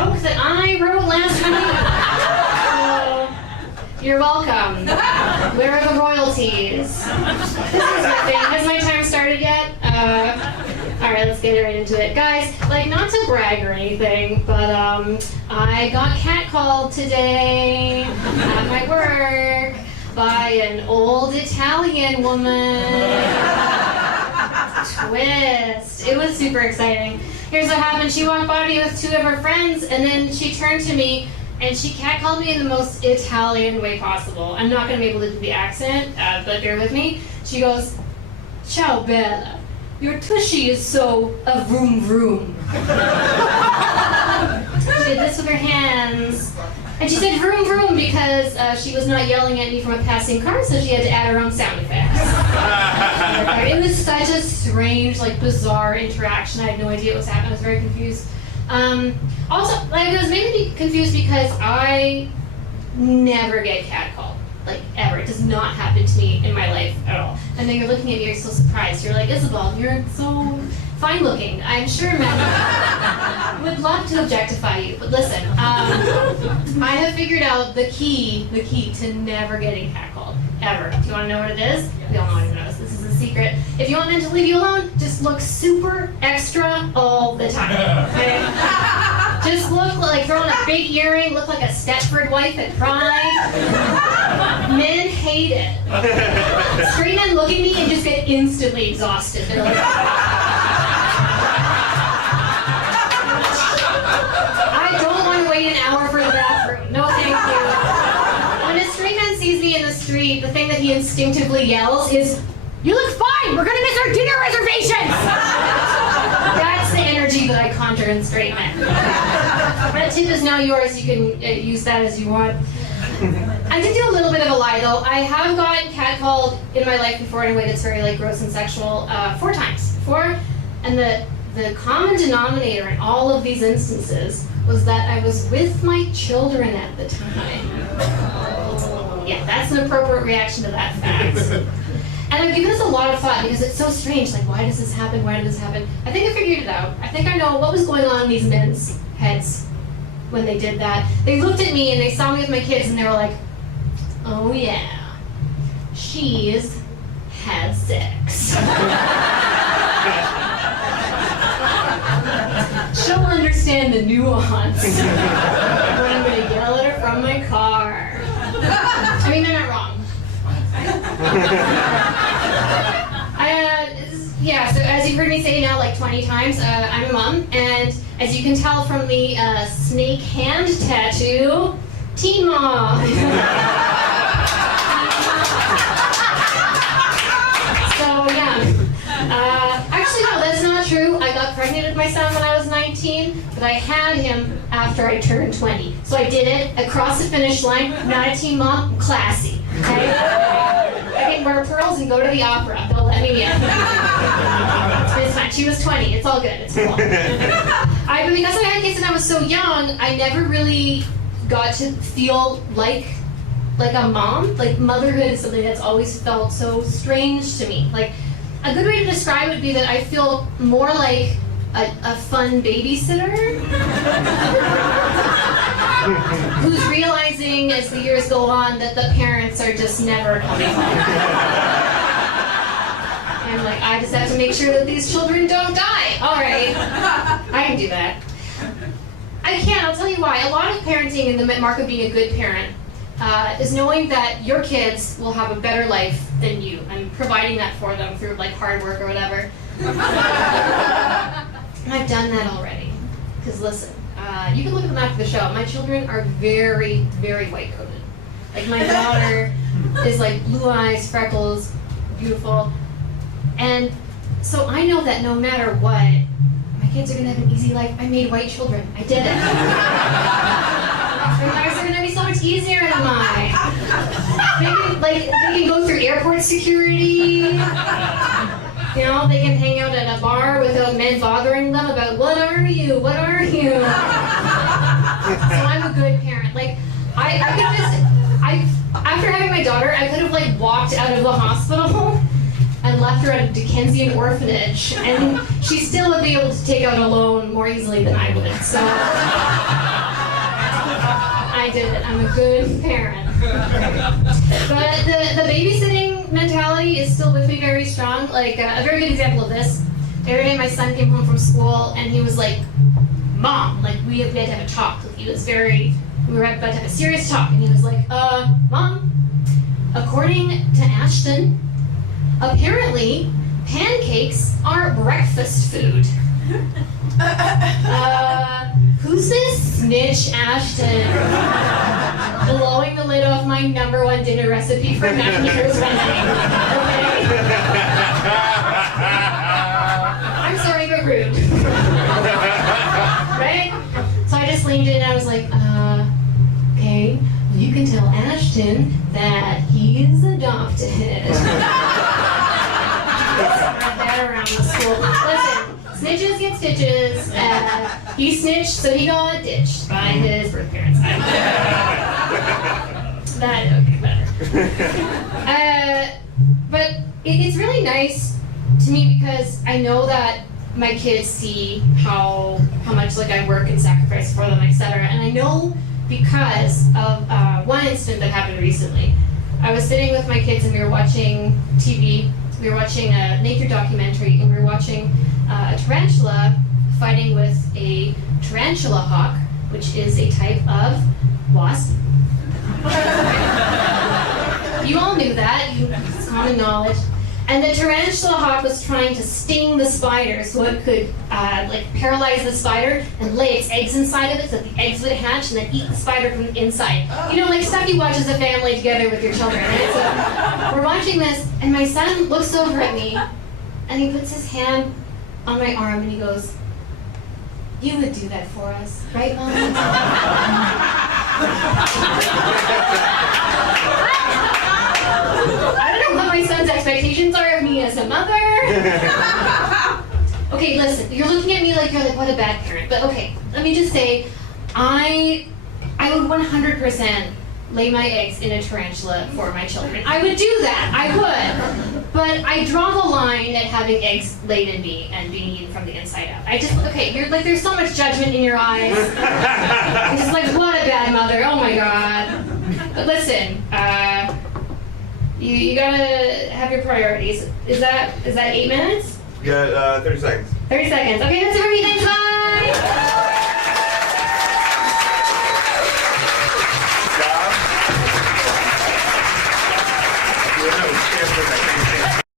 joke that I wrote last week. You're welcome. Where are the royalties? This is my thing. Has my time started yet? Alright, let's get right into it. Guys, like, not to brag or anything, but I got catcalled today at my work by an old Italian woman. Twist. It was super exciting. Here's what happened. She walked by me with two of her friends, and then she turned to me and she catcalled me in the most Italian way possible. I'm not going to be able to do the accent, but bear with me. She goes, "Ciao Bella, your tushy is so a vroom vroom." She did this with her hands. And she said vroom vroom because she was not yelling at me from a passing car, so she had to add her own sound effects. It was such a strange, like, bizarre interaction. I had no idea what was happening. I was very confused. Also, like, I was mainly confused because I never get catcalled, like, ever. It does not happen to me in my life at all. And then you're looking at me, you're so surprised. You're like, Isabel, you're so fine looking. I'm sure men would love to objectify you, but listen, I have figured out the key to never getting catcalled, ever. Do you want to know what it is? We all know what it is. This is a secret. If you want men to leave you alone, just look super extra all the time, okay? Just look like throwing a big earring, look like a Stepford wife at Pride. Men hate it. Straight men look at me and just get instantly exhausted. They're like, I don't want to wait an hour for the bathroom. No, thank you. When a straight man sees me in the street, the thing that he instinctively yells is, "You look fine! We're gonna miss our dinner reservations!" That's the energy that I conjure in straight men. That tip is now yours. You can use that as you want. I did do a little bit of a lie, though. I have gotten catcalled in my life before in a way that's very, like, gross and sexual 4 times. And the common denominator in all of these instances was that I was with my children at the time. Yeah, that's an appropriate reaction to that fact. And I've given this a lot of thought because it's so strange. Like, why does this happen? Why did this happen? I think I figured it out. I think I know what was going on in these men's heads when they did that. They looked at me and they saw me with my kids and they were like, "Oh yeah, she's had sex." She'll understand the nuance when I'm going to yell at her from my car. I mean, they're not wrong. Yeah, so as you've heard me say now like 20 times, I'm a mom, and as you can tell from the snake hand tattoo, teen mom. So yeah. Actually, no, that's not true. I got pregnant with my son when I was 19, but I had him after I turned 20. So I did it across the finish line. Not a teen mom, classy. Okay? I can wear pearls and go to the opera. They'll let me in. It's fine. She was 20. It's all good. It's cool. But because I had kids and I was so young, I never really got to feel like a mom. Like, motherhood is something that's always felt so strange to me. Like, a good way to describe it would be that I feel more like a fun babysitter who's realizing as the years go on that the parents are just never coming home. I'm like, I just have to make sure that these children don't die. All right, I can do that. I can't. I'll tell you why. A lot of parenting in the mark of being a good parent is knowing that your kids will have a better life than you and providing that for them through, like, hard work or whatever. And I've done that already. Because listen, you can look at them after the show. My children are very, very white-coated. Like, my daughter is like blue eyes, freckles, beautiful. And so I know that no matter what, my kids are going to have an easy life. I made white children. I did it. Their lives are going to be so much easier than mine. They can go through airport security. You know, they can hang out at a bar without men bothering them about, what are you? What are you? So I'm a good parent. Like, after having my daughter, I could have, like, walked out of the hospital and left her at a Dickensian orphanage, and she still would be able to take out a loan more easily than I would. So I did it. I'm a good parent. But the babysitting mentality is still with me very strong. Like, a very good example of this. The other day my son came home from school and he was like, Mom, like we had to have a talk. Like, we were about to have a serious talk, and he was like, Mom, according to Ashton, apparently pancakes are breakfast food. Who's this snitch Ashton blowing the lid off my #1 dinner recipe for Macintosh Wednesday? Okay. I'm sorry, but rude. Right? So I just leaned in and I was like, okay, well, you can tell Ashton that he's adopted. Spread that around the school. Listen, snitches get stitches. He snitched, so he got ditched by his birth parents. Okay, whatever. But it's really nice to me because I know that my kids see how much like I work and sacrifice for them, etc. And I know because of one incident that happened recently. I was sitting with my kids and we were watching TV. We were watching a nature documentary, and we were watching a tarantula fighting with a tarantula hawk, which is a type of wasp. You all knew that. It's common knowledge. And the tarantula hawk was trying to sting the spider so it could like paralyze the spider and lay its eggs inside of it so that the eggs would hatch and then eat the spider from the inside. You know, like stuff you watch as a family together with your children, right? So we're watching this, and my son looks over at me, and he puts his hand on my arm, and he goes, "You would do that for us, right, Mom?" I don't know what my son's expectations are of me as a mother. Okay, listen, you're looking at me like you're like, what a bad parent. But okay, let me just say, I would 100% lay my eggs in a tarantula for my children. I would do that, I would. But I draw the line at having eggs laid in me and being eaten from the inside out. You're like, there's so much judgment in your eyes. It's just like, what a bad mother, oh my God. But listen, you gotta have your priorities. Is that 8 minutes? Yeah, 30 seconds. 30 seconds. Okay, that's it for me. Thanks, bye! Stop.